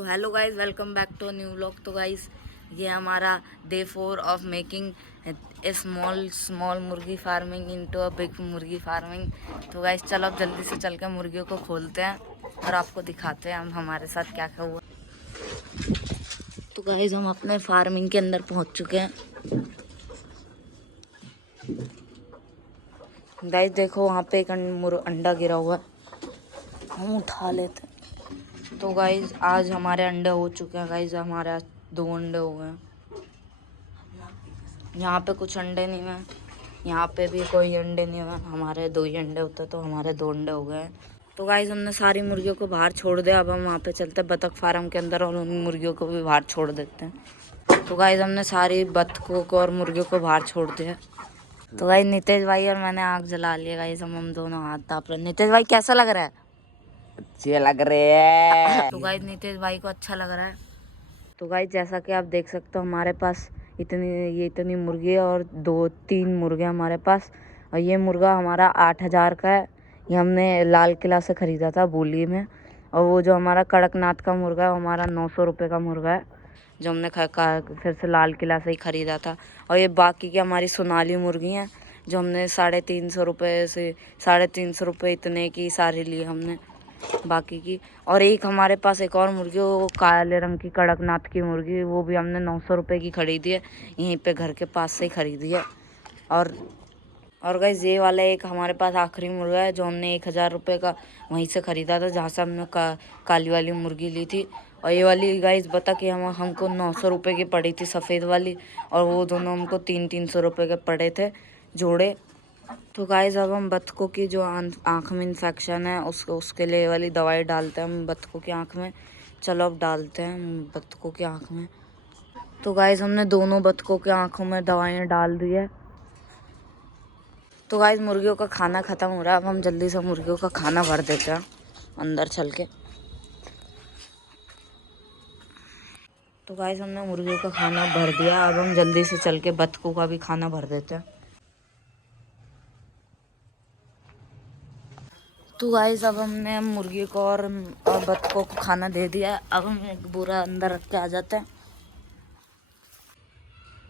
तो hello guys, welcome back to new vlog. तो guys ये हमारा day 4 of making a small मुर्गी फार्मिंग इनटू अ बिग मुर्गी फार्मिंग। तो गाइस चलो अब जल्दी से चल के मुर्गियों को खोलते हैं और आपको दिखाते हैं हम हमारे साथ क्या क्या हुआ। तो गाइस हम अपने फार्मिंग के अंदर पहुंच चुके हैं। गाइस देखो वहाँ पे एक अंडा गिरा हुआ है, हम उठा लेते हैं। तो गाइस आज हमारे अंडे हो चुके हैं। गाइस हमारे आज 2 अंडे हो गए हैं। यहाँ पे कुछ अंडे नहीं हुए, यहाँ पे भी कोई अंडे नहीं हुए। हमारे 2 ही अंडे होते तो हमारे 2 अंडे हो गए हैं। तो गाइस हमने सारी मुर्गियों को बाहर छोड़ दिया। अब हम वहाँ पे चलते हैं बतख फार्म के अंदर और उन मुर्गियों को भी बाहर छोड़ देते हैं। तो गाइस हमने सारी बतखों को और मुर्गियों को बाहर छोड़ दिया। तो गाइस नितेश भाई और मैंने आग जला लिया। गाइस हम दोनों हाथ ताप रहे। नितेश भाई कैसा लग रहा है? अच्छे लग रहे हैं। तो गाइस नितेश भाई को अच्छा लग रहा है। तो गाइस जैसा कि आप देख सकते हो हमारे पास इतनी मुर्गी है और 2-3 मुर्गे हमारे पास। और ये मुर्गा हमारा 8,000 का है। ये हमने लाल किला से ख़रीदा था बोली में। और वो जो हमारा कड़कनाथ का मुर्गा है वो हमारा 900 रुपये का मुर्गा है, जो हमने फिर से लाल किला से ही ख़रीदा था। और ये बाकी की हमारी सोनाली मुर्गी हैं जो हमने 350 रुपये इतने की सारी ली हमने बाकी की। और एक हमारे पास एक और मुर्गी, वो काले रंग की कड़कनाथ की मुर्गी, वो भी हमने 900 रुपये की ख़रीदी है, यहीं पे घर के पास से ही ख़रीदी है। और गाइस ये वाला एक हमारे पास आखिरी मुर्गा है जो हमने 1,000 रुपये का वहीं से ख़रीदा था जहाँ से हमने काली वाली मुर्गी ली थी। और ये वाली गाइस बता कि हमको 900 रुपये की पड़ी थी सफ़ेद वाली, और वो दोनों हमको 300 रुपये के पड़े थे जोड़े। तो गाइस अब हम बतखों की जो आँख में इन्फेक्शन है उसके लिए वाली दवाई डालते हैं हम बतखों की आँख में। चलो अब डालते हैं हम बतखों की आँख में। तो गाइस हमने दोनों बतखों की आँखों में दवाइयाँ डाल दी है। तो गाइस मुर्गियों का खाना ख़त्म हो रहा है। अब हम जल्दी से मुर्गियों का खाना भर देते हैं अंदर चल के। तो गाइस हमने मुर्गियों का खाना भर दिया। अब हम जल्दी से चल के बतखों का भी खाना भर देते हैं। तो गाइस अब हमने मुर्गी को और बतखों को खाना दे दिया। अब हम एक बोरा अंदर रख के आ जाते हैं।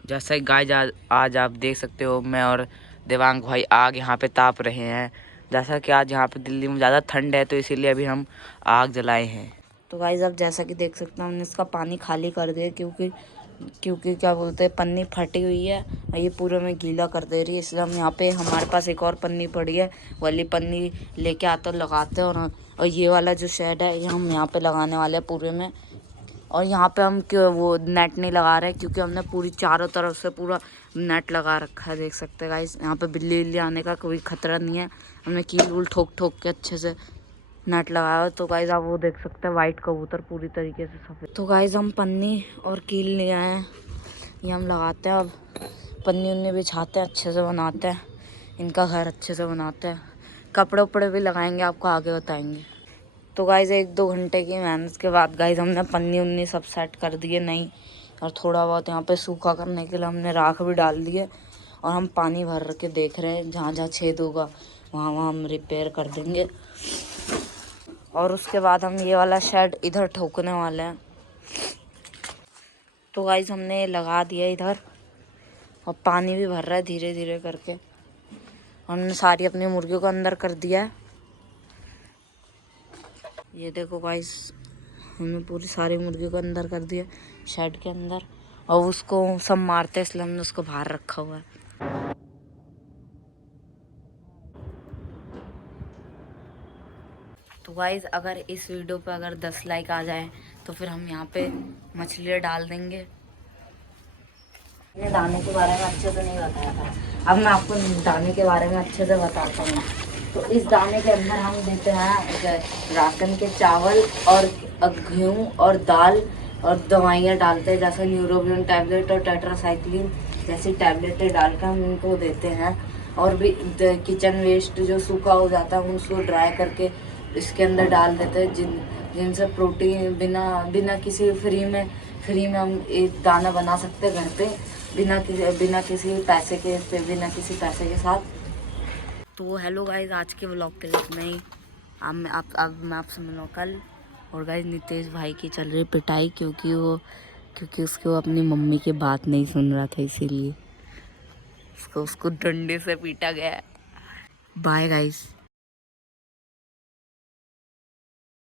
जैसा कि गाइस आज आप देख सकते हो, मैं और देवांग भाई आग यहाँ पे ताप रहे हैं। जैसा कि आज यहाँ पे दिल्ली में ज़्यादा ठंड है तो इसीलिए अभी हम आग जलाए हैं। तो गाइस अब जैसा कि देख सकते हैं हमने इसका पानी खाली कर दिया, क्योंकि क्या बोलते हैं पन्नी फटी हुई है और ये पूरे में गीला कर दे रही है। इसलिए हम यहाँ पे हमारे पास एक और पन्नी पड़ी है, वाली पन्नी लेके आते और लगाते हैं। और ये वाला जो शेड है ये हम यहाँ पे लगाने वाले हैं पूरे में। और यहाँ पे हम वो नेट नहीं लगा रहे क्योंकि हमने पूरी चारों तरफ से पूरा नेट लगा रखा है। देख सकते हैं गाइस यहाँ पे बिल्ली आने का कोई खतरा नहीं है। हमने कील उल ठोक के अच्छे से नेट लगाया। तो गाइस आप वो देख सकते हैं वाइट कबूतर पूरी तरीके से सफ़ेद। तो गाइस हम पन्नी और कील ले आए हैं, ये हम लगाते हैं। अब पन्नी उन्नी बिछाते हैं, अच्छे से बनाते हैं, इनका घर अच्छे से बनाते हैं। कपड़े उपड़े भी लगाएंगे, आपको आगे बताएंगे। तो गाइस 1-2 घंटे की मेहनत के बाद गाइस हमने पन्नी उन्नी सब सेट कर दिए नहीं, और थोड़ा बहुत यहाँ पे सूखा करने के लिए हमने राख भी डाल दी है। और हम पानी भर के देख रहे हैं, जहाँ जहाँ छेद होगा वहाँ हम रिपेयर कर देंगे। और उसके बाद हम ये वाला शेड इधर ठोकने वाले हैं। तो गाइस हमने ये लगा दिया इधर, और पानी भी भर रहा है धीरे धीरे करके। हमने सारी अपनी मुर्गियों को अंदर कर दिया है। ये देखो गाइस हमने पूरी सारी मुर्गियों को अंदर कर दिया शेड के अंदर, और उसको सब मारते हैं इसलिए हमने उसको बाहर रखा हुआ है। तो गाइस अगर इस वीडियो पे अगर 10 लाइक आ जाए तो फिर हम यहाँ पे मछलियाँ डाल देंगे। मैंने दाने के बारे में अच्छे से नहीं बताया था, अब मैं आपको दाने के बारे में अच्छे से बताता हूँ। तो इस दाने के अंदर हम देते हैं राशन के चावल और गेहूँ और दाल और दवाइयाँ डालते हैं, जैसे न्यूरोबियन टैबलेट और टेट्रासाइक्लिन जैसी टैबलेटें डाल कर हम उनको देते हैं। और भी किचन वेस्ट जो सूखा हो जाता है उसको ड्राई करके इसके अंदर डाल देते हैं, जिनसे प्रोटीन बिना किसी फ्री में हम एक दाना बना सकते हैं घर पे, बिना किसी पैसे के साथ। तो हेलो गाइस, आज के व्लॉग के लिए इतना ही। अब मैं आपसे मिलूँगा कल। और गाइस नितेश भाई की चल रही पिटाई क्योंकि उसको अपनी मम्मी की बात नहीं सुन रहा था, इसीलिए उसको डंडे से पीटा गया है। Bye guys.